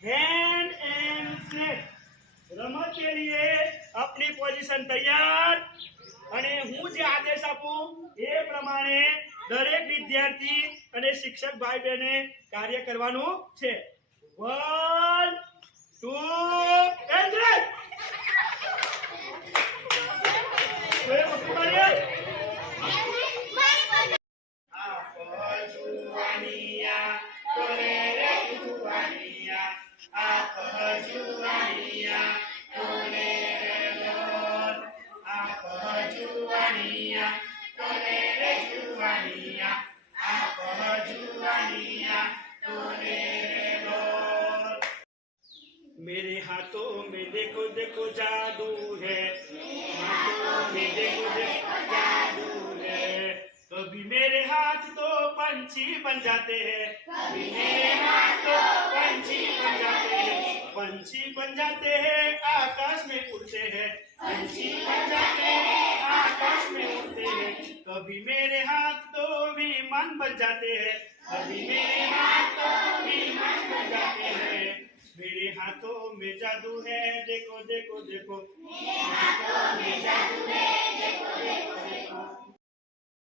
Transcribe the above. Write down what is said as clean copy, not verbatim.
hand and snake रमत के लिए अपनी पोजीशन तैयार અને હું જે આદેશ આપું એ પ્રમાણે દરેક વિદ્યાર્થી અને શિક્ષક ભાઈ બહેને કાર્ય કરવાનું છે 1 2 and 3 કોઈ વસ્તુ મારી मेरे हाथों में देखो देखो जादू है हाथों में देखो देखो जादू है कभी मेरे हाथ तो पंछी बन जाते हैं कभी मेरे हाथ तो पंछी बन जाते हैं पंछी बन जाते हैं आकाश में उड़ते हैं पंछी बन जाते हैं आकाश में उड़ते हैं कभी मेरे हाथ तो विमान बन जाते हैं कभी मेरे हाथ तो विमान बन जाते हैं मेरे हाथों में जादू है देखो देखो देखो मेरे हाथों में जादू है देखो देखो देखो